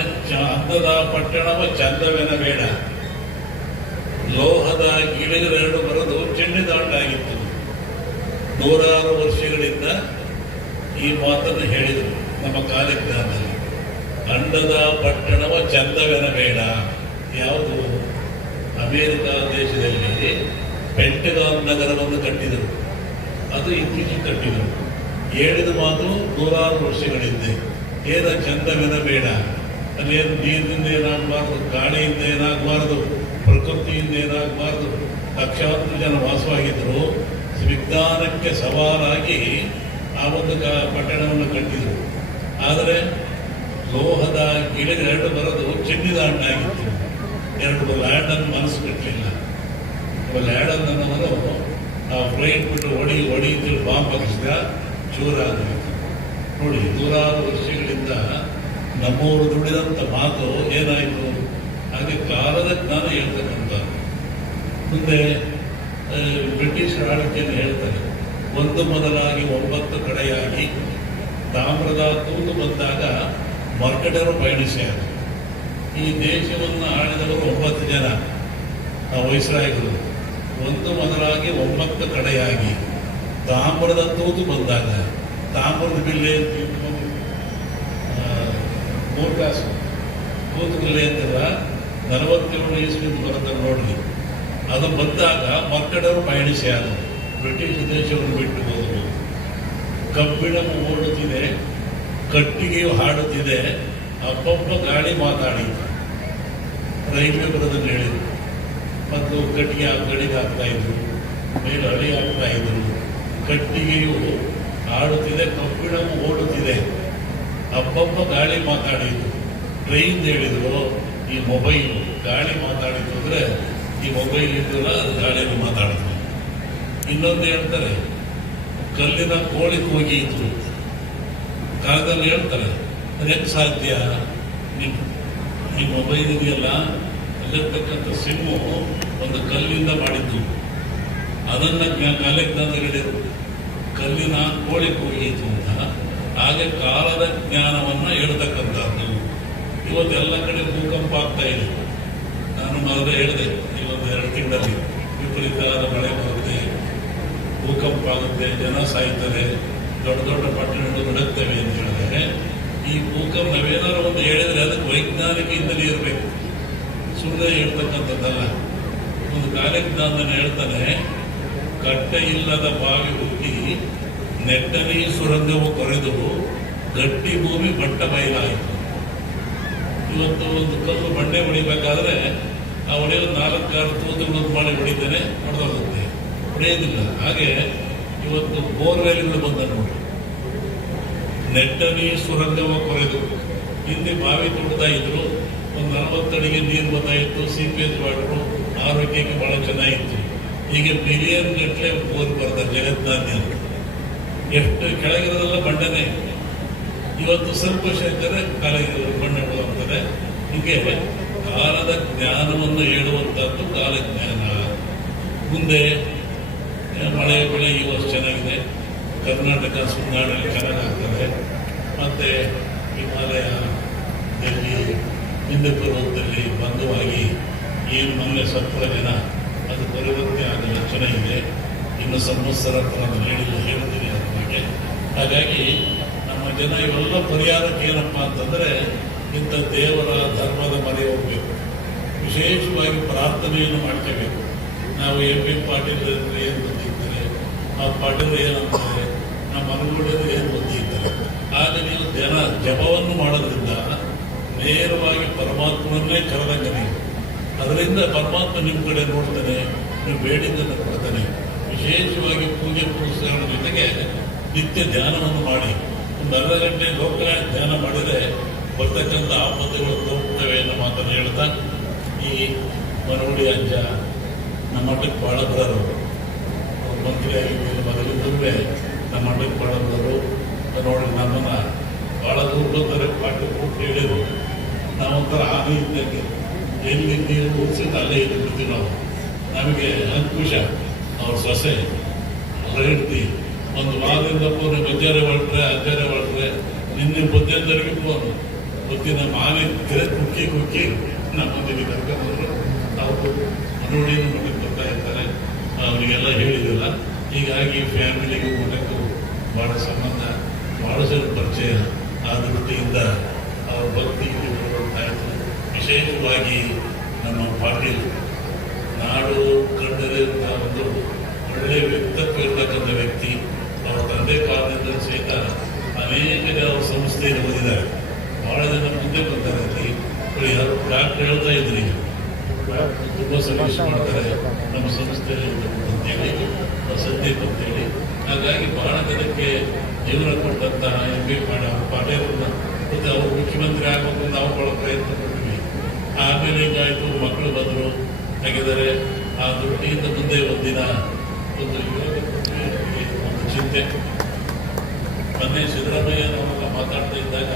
ಚ- ಅಂದದ ಪಟ್ಟಣವ ಚಂದವೆನ ಬೇಡ. ಲೋಹದ ಗಿಳಿಗಳೆರಡು ಬರೆದು ಚೆಂಡಿದಾಂಡಾಗಿತ್ತು ನೂರಾರು ವರ್ಷಗಳಿಂದ ಈ ಮಾತನ್ನು ಹೇಳಿದರು ನಮ್ಮ ಕಾಲಜ್ಞಾನದಲ್ಲಿ. ಅಂಡದ ಪಟ್ಟಣವ ಚಂದವೆನ ಬೇಡ. ಯಾವುದು? ಅಮೇರಿಕ ದೇಶದಲ್ಲಿ ಪೆಂಟಗಾನ್ ನಗರವನ್ನು ಕಟ್ಟಿದರು. ಅದು ಇತ್ತೀಚೆಗೆ ಕಟ್ಟಿದರು. ಹೇಳಿದ ಮಾತು ನೂರಾರು ವರ್ಷಗಳಿಂದೆ. ಏನ ಚಂದವೆನ ಬೇಡ. ಅಲ್ಲೇನು ನೀರಿನಿಂದ ಏನಾಗಬಾರ್ದು, ಗಾಳಿಯಿಂದ ಏನಾಗಬಾರ್ದು, ಪ್ರಕೃತಿಯಿಂದ ಏನಾಗಬಾರ್ದು, ಲಕ್ಷಾಂತರ ಜನ ವಾಸವಾಗಿದ್ದರು ವಿಜ್ಞಾನಕ್ಕೆ ಸವಾಲಾಗಿ ಆ ಒಂದು ಕ- ಪಟ್ಟಣವನ್ನು ಕಟ್ಟಿದರು. ಆದರೆ ಲೋಹದ ಗಿಡಗಳೆರಡು ಬರೋದು ಚಿನ್ನಿದ ಹಣ್ಣಾಗಿತ್ತು. ಎರಡು ಲ್ಯಾಂಡನ್ನು ಮನಸ್ಸು ಕಟ್ಟಲಿಲ್ಲ. ಲ್ಯಾಂಡನ್ ಅನ್ನೋದು ಆ ಫ್ಲೈಟ್ ಬಿಟ್ಟು ಹೊಡಿ ಹೊಡಿ ಬಾಂಬ್ ಹಾಕಿಸಿದ ಚೂರಾಗಬೇಕು ನೋಡಿ ನೂರಾರು ವರ್ಷಗಳಿಂದ ನಮ್ಮವರು ದುಡಿದಂಥ ಮಾತು ಏನಾಯಿತು? ಹಾಗೆ ಕಾಲದ ಜ್ಞಾನ ಹೇಳ್ತಕ್ಕಂಥ. ಮುಂದೆ ಬ್ರಿಟಿಷ್ ಆಳ್ವಿಕೆಯನ್ನು ಹೇಳ್ತಾರೆ, ಒಂದು ಮೊದಲಾಗಿ ಒಂಬತ್ತು ಕಡೆಯಾಗಿ. ತಾಮ್ರದ ತೂತು ಬಂದಾಗ ಮರ್ಕಟರು ಪಯಣಿಸಿದ್ದಾರೆ ಈ ದೇಶವನ್ನು ಆಳಿದವರು ಒಂಬತ್ತು ಜನ ಆ ವೈಸ್ರಾಯಗಳು ಒಂದು ಮೊದಲಾಗಿ ಒಂಬತ್ತು ಕಡೆಯಾಗಿ. ತಾಮ್ರದ ತೂತು ಬಂದಾಗ, ತಾಮ್ರದ ಬಿಲ್ಲೆ ಮೂರು ಕ್ಲಾಸು ತೂತು ಅಂತಿಲ್ಲ ನಲವತ್ತೇಳು ಇಸ್ವಿಂದ ಬರುತ್ತೆ ನೋಡ್ರಿ ಅದು ಬಂದಾಗ ಮಕ್ಕಳವರು ಪಯಣಿಸಿ ಅದು ಬ್ರಿಟಿಷ್ ದೇಶವನ್ನು ಬಿಟ್ಟು ಹೋದರು. ಕಬ್ಬಿಣವು ಓಡುತ್ತಿದೆ, ಕಟ್ಟಿಗೆಯು ಹಾಡುತ್ತಿದೆ. ಅಪ್ಪಪ್ಪ ಗಾಳಿ ಮಾತಾಡಿತು ರೈಲ್ವೆ ಬರೋದನ್ನು ಹೇಳಿದರು. ಮತ್ತು ಕಟ್ಟಿಗೆ ಗಡಿಗೆ ಹಾಕ್ತಾ ಇದ್ರು. ಮೇಲೆ ಅಳಿ ಹಾಕ್ತಾ ಇದ್ರು. ಕಟ್ಟಿಗೆಯು ಹಾಡುತ್ತಿದೆ, ಕಬ್ಬಿಣವು ಓಡುತ್ತಿದೆ. ಅಪ್ಪಪ್ಪ ಗಾಳಿ ಮಾತಾಡಿದ್ರು. ಟ್ರೈನ್ ಹೇಳಿದ್ರು, ಈ ಮೊಬೈಲ್ ಗಾಳಿ ಮಾತಾಡಿದ್ರು ಅಂದ್ರೆ ಈ ಮೊಬೈಲ್ ಇದ್ದಲ್ಲ, ಅದು ಗಾಳಿಯಲ್ಲಿ ಮಾತಾಡಿದ್ರು. ಇನ್ನೊಂದು ಹೇಳ್ತಾರೆ, ಕಲ್ಲಿನ ಕೋಳಿ ಹೋಗಿ ಇದ್ರು. ಕಾಲದಲ್ಲಿ ಹೇಳ್ತಾರೆ ಅದಕ್ಕೆ ಸಾಧ್ಯ? ಈ ಮೊಬೈಲ್ ಇದೆಯಲ್ಲ, ಅಲ್ಲಿರ್ತಕ್ಕಂಥ ಸಿಮ್ಮು ಒಂದು ಕಲ್ಲಿಂದ ಮಾಡಿದ್ದು. ಅದನ್ನ ಕಾಲಕ್ಕೆ ತಂದು ಹೇಳಿದರು. ಕಲ್ಲಿನ ಕೋಳಿ ಹೋಗಿತ್ತು ಅಂತ. ಹಾಗೆ ಕಾಲದ ಜ್ಞಾನವನ್ನ ಹೇಳ್ತಕ್ಕಂಥದ್ದು. ಇವತ್ತೆಲ್ಲ ಕಡೆ ಭೂಕಂಪ ಆಗ್ತಾ ಇದೆ. ನಾನು ಮೊದಲೇ ಹೇಳಿದೆ ಇವತ್ತು ಎರಡು ತಿಂಗಳಲ್ಲಿ ವಿಪರೀತವಾದ ಮಳೆ ಬರುತ್ತೆ, ಭೂಕಂಪ ಆಗುತ್ತೆ, ಜನ ಸಾಯ್ತಾರೆ, ದೊಡ್ಡ ದೊಡ್ಡ ಪಟ್ಟಣಗಳು ನಡುತ್ತವೆ ಅಂತ ಹೇಳಿದ್ರೆ, ಈ ಭೂಕಂಪ ನಾವೇನಾದ್ರು ಒಂದು ಹೇಳಿದ್ರೆ ಅದಕ್ಕೆ ವೈಜ್ಞಾನಿಕ ಇಂದಲೇ ಇರಬೇಕು. ಸುಮ್ಮನೆ ಹೇಳ್ತಕ್ಕಂಥದ್ದಲ್ಲ. ಒಂದು ಕಾರ್ಯಜ್ಞಾನ ಹೇಳ್ತಾನೆ, ಕಟ್ಟೆ ಇಲ್ಲದ ಬಾವಿ ಹುಟ್ಟಿ ನೆಟ್ಟನಿ ಸುರಂಗವು ಕೊರೆದು ಗಟ್ಟಿ ಭೂಮಿ ಬಟ್ಟ ಬಯಲಾಯಿತು ಇವತ್ತು ಒಂದು ಕಲ್ಲು ಬಂಡೆ ಹೊಡಿಬೇಕಾದ್ರೆ ಆ ಹೊಡೆಯೋದು ನಾಲ್ಕಾರು ತೂತುಗಳು ಮಾಡಿ ಹೊಡಿತಾನೆ, ಹೊಡೆದೋಗುತ್ತೆ. ಹೊಡೆಯೋದಿಲ್ಲ ಹಾಗೆ ಇವತ್ತು ಬೋರ್ವೆಲ್ಗಳು ಬಂದ ನೋಡಿ. ನೆಟ್ಟನಿ ಸುರಂಗವ ಕೊರೆದು. ಹಿಂದೆ ಬಾವಿ ತುಡ್ತಾ ಇದ್ರು. ಒಂದು ನಲವತ್ತಡಿಗೆ ನೀರು ಬರ್ತಾ ಇತ್ತು. ಸಿಪೇಜ್ ವಾಟರು ಆರೋಗ್ಯಕ್ಕೆ ಬಹಳ ಚೆನ್ನಾಗಿತ್ತು. ಈಗ ಬಿಲಿಯನ್ ಗಟ್ಟಲೆ ಬೋರ್ ಬರ್ತಾರೆ ಜಗತ್ತಿನಾದ್ಯಂತ ಎಷ್ಟು ಕೆಳಗಿರೋದೆಲ್ಲ ಬಂಡನೆ ಇವತ್ತು ಸ್ವಲ್ಪ ಶೇಖರೆ ಕಾಲಗಿರೋ ಬಂಡೆಗಳು ಆಗ್ತದೆ ಹೀಗೆ ಕಾಲದ ಜ್ಞಾನವನ್ನು ಹೇಳುವಂತದ್ದು ಕಾಲಜ್ಞಾನ. ಮುಂದೆ ಮಳೆ, ಬೆಳೆ ಈ ವರ್ಷ ಚೆನ್ನಾಗಿದೆ. ಕರ್ನಾಟಕ ಸುನಾಡಲ್ಲಿ ಚೆನ್ನಾಗಾಗ್ತದೆ ಮತ್ತೆ ಹಿಮಾಲಯ ಹಿಂದೆ ಪರ್ವತದಲ್ಲಿ ಬಂಧುವಾಗಿ ಏನು ಮೊನ್ನೆ ಸತ್ತರ ಜನ ಅದು ಪರಿವರ್ತನೆ ಆಗಲ್ಲ ಚೆನ್ನಾಗಿದೆ ಇನ್ನು ಸಂವತ್ಸರ ಹೇಳಿಲ್ಲ, ಹೇಳ್ತೀನಿ. ಬಗ್ಗೆ ಹಾಗಾಗಿ ನಮ್ಮ ಜನ ಇವೆಲ್ಲ ಪರಿಹಾರಕ್ಕೆ ಏನಪ್ಪ ಅಂತಂದ್ರೆ ಇಂಥ ದೇವರ ಧರ್ಮದ ಮರೆ ಹೋಗ್ಬೇಕು. ವಿಶೇಷವಾಗಿ ಪ್ರಾರ್ಥನೆಯನ್ನು ಮಾಡ್ಕೋಬೇಕು. ನಾವು ಎಂ ಪಿ ಪಾಟೀಲ್ ಏನು ಗೊತ್ತಿರ್ತಾರೆ ಆ ಪಾಟೀಲ್ ಏನಂತಾರೆ, ನಮ್ಮ ಮನಗೂಡರು ಏನು ಗೊತ್ತಿರ್ತಾರೆ ಆಗ ನೀವು ಜನ ಜಪವನ್ನು ಮಾಡೋದ್ರಿಂದ ನೇರವಾಗಿ ಪರಮಾತ್ಮನನ್ನೇ ಕರೆದಂಗೆ ಅದರಿಂದ ಪರಮಾತ್ಮ ನಿಮ್ಮ ಕಡೆ ನೋಡ್ತಾನೆ, ನೀವು ಬೇಡಿದ್ದನ್ನು ಕೊಡ್ತಾನೆ. ವಿಶೇಷವಾಗಿ ಪೂಜೆ ಪುರಸ್ಕಾರ ಜೊತೆಗೆ ನಿತ್ಯ ಧ್ಯಾನವನ್ನು ಮಾಡಿ. ಒಂದು ಅರ್ಧ ಗಂಟೆ ಲೋಕ ಧ್ಯಾನ ಮಾಡಿದರೆ ಬರ್ತಕ್ಕಂಥ ಆಪತ್ತುಗಳು ಹೋಗ್ತವೆ ಅನ್ನೋ ಮಾತನ್ನು ಹೇಳ್ತಾ ಈ ಮನಗುಡಿ ಅಜ್ಜ ನಮ್ಮ ಮಠಕ್ಕೆ ಭಾಳ ಬರೋರು ಅವ್ರು ಮಂತ್ರಿ ಆಗಿದ್ದು ಮೊದಲಿಂದಲೇ ನಮ್ಮ ಮಠಕ್ಕೆ ಭಾಳ ಬರೋರು ನೋಡಿ ನಮ್ಮನ್ನು ಭಾಳ ದೂರ ಪಾಠ ಕೊಟ್ಟು ಹೇಳಿದರು ನಾವೊಂಥರ ಆಗಿ ಇದ್ದಂಗೆ. ಎಲ್ಲಿ ನೀರು ಉಳಿಸಿದ ಅಲ್ಲೇ ಇದ್ದು ಬಿಡ್ತೀವಿ ನಾವು. ನಮಗೆ ಅಂಕುಶ ಅವ್ರ ಸೊಸೆ ಹೆಂಡತಿ ಒಂದು ವಾರದಿಂದ ಫೋನ್ ಗಜ್ಜಾರೆ ಹೊರಟ್ರೆ, ಅಜ್ಜಾರೆ ಹೊರಟ್ರೆ, ನಿನ್ನೆ ಬುದ್ಧೆಂದರಿಗೆ ಫೋನ್ ಗೊತ್ತಿನ ಮಾವೆ ಗಿರೆ ಕುಕ್ಕಿ ಕುಕ್ಕಿ ನಮ್ಮ ಮನೆಗೆ ಕರ್ಕೊಂಡ್ಬಂದ್ರು ಅವರು ಮನೋಡಿಯನ್ನು ಮನೆಗೆ ಬರ್ತಾ ಇರ್ತಾರೆ. ಅವರಿಗೆಲ್ಲ ಹೇಳಿದಿಲ್ಲ ಹೀಗಾಗಿ ಫ್ಯಾಮಿಲಿಗೂ ಮನೆಗೂ ಭಾಳ ಸಂಬಂಧ ಭಾಳಷ್ಟು ಪರಿಚಯ ಆ ದೃಷ್ಟಿಯಿಂದ ಅವ್ರ ಭಕ್ತಿ ಇಲ್ಲಿ ಇತ್ತು. ವಿಶೇಷವಾಗಿ ನಮ್ಮ ಪಾಟೀಲ್ ನಾಡು ಕಂಡರೆ ಒಂದು ಒಳ್ಳೆ ವ್ಯಕ್ತಿತ್ವ ಇರ್ತಕ್ಕಂಥ ವ್ಯಕ್ತಿ ಅವರ ತಂದೆ ಕಾಲದಿಂದ ಸಹಿತ ಅನೇಕ ಜನ ಅವ್ರ ಸಂಸ್ಥೆಯಲ್ಲಿ ಓದಿದ್ದಾರೆ ಬಹಳ ಜನ ಮುಂದೆ ಬರ್ತಾರೆ ಅಲ್ಲಿ ನೋಡಿ ಯಾರು ಡಾಕ್ಟರ್ ಹೇಳ್ತಾ ಇದ್ರಿ ತುಂಬ ಸರ್ವಿಸ್ ಮಾಡ್ತಾರೆ ನಮ್ಮ ಸಂಸ್ಥೆಯಲ್ಲಿ ಅಂತೇಳಿ ಸಂದೀಪ್ ಅಂತೇಳಿ ಹಾಗಾಗಿ ಬಹಳ ಜನಕ್ಕೆ ಜೀವನ ಕೊಟ್ಟಂತಹ ಎಂ ಬಿ ಮಾಡ ಪಾಟೇಲರನ್ನ ಮತ್ತೆ ಅವರು ಮುಖ್ಯಮಂತ್ರಿ ಆಗಬೇಕು ನಾವು ಬಹಳ ಪ್ರಯತ್ನ ಪಟ್ವಿ ಆಮೇಲೆ ಹಿಂಗಾಯ್ತು ಮಕ್ಕಳು ಬಂದರು ಹಾಗಿದ್ದಾರೆ ಆ ದೃಷ್ಟಿಯಿಂದ ಮುಂದೆ ಒಂದಿನ ಒಂದು ಒಂದು ಚಿಂತೆ ಮೊನ್ನೆ ಸಿದ್ದರಾಮಯ್ಯನವರೆಲ್ಲ ಮಾತಾಡ್ತಾ ಇದ್ದಾಗ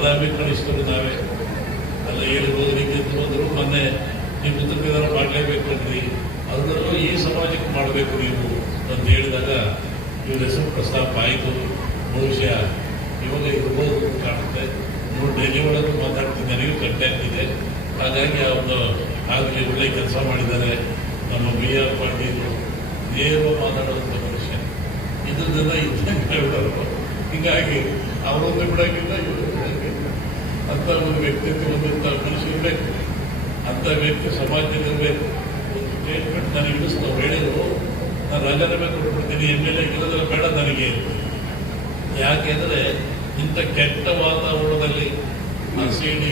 ಬಾದಾಮಿ ಕಳಿಸಿದ್ರು ನಾವೇ ಅಲ್ಲ ಹೇಳ್ಬೋದು ನಿಮಗೆ ಬಂದರು ಮೊನ್ನೆ ನಿಮ್ಮ ಉತ್ತರ ಕನ್ನಡ ಮಾಡಲೇಬೇಕು ಅಂದ್ರಿ ಅದರಲ್ಲೂ ಈ ಸಮಾಜಕ್ಕೆ ಮಾಡಬೇಕು ನೀವು ಅಂತ ಹೇಳಿದಾಗ ಇವ್ರ ಹೆಸರು ಪ್ರಸ್ತಾಪ ಆಯಿತು. ಬಹುಶಃ ಇವಾಗ ಇರ್ಬೋದು ಕಾಣುತ್ತೆ ನೋಡಿ ಡೈಲಿ ಒಳಗೂ ಮಾತಾಡ್ತಿದ್ದೆ ನನಗೂ ಕಟ್ಟೆ ಆಗ್ತಿದೆ. ಹಾಗಾಗಿ ಅವನು ಆಗಲಿ ಒಳ್ಳೆ ಕೆಲಸ ಮಾಡಿದ್ದಾರೆ. ನಮ್ಮ ಬಿ ಆರ್ ಪಾಟೀಲ್ ನೇರ ಮಾತಾಡುವಂಥ ಮನುಷ್ಯ. ಇದನ್ನ ಇದ್ದಂಗೆ ಹೇಳೋರು ಹೀಗಾಗಿ ಅವರೊಂದು ಬಿಡೋಕ್ಕಿಂತ ಇವರು ಅಂತ ಒಂದು ವ್ಯಕ್ತಿತ್ವ ಒಂದಂತ ಮನುಷ್ಯ ಇರಬೇಕು ಅಂತ ವ್ಯಕ್ತಿ ಸಮಾಜದಲ್ಲಿ ಇರಬೇಕು ಒಂದು ಸ್ಟೇಟ್ಮೆಂಟ್ ನನಗೆ ಇಳಿಸ್ತಾವ್ ಹೇಳಿದ್ರು, ನಾನು ರಾಜೀನಾಮೆ ಕೊಟ್ಬಿಡ್ತೀನಿ, ಎಂ ಎಲ್ ಎ ಬೇಡ ನನಗೆ ಯಾಕೆಂದ್ರೆ ಇಂಥ ಕೆಟ್ಟ ವಾತಾವರಣದಲ್ಲಿ ಸಿ ಡಿ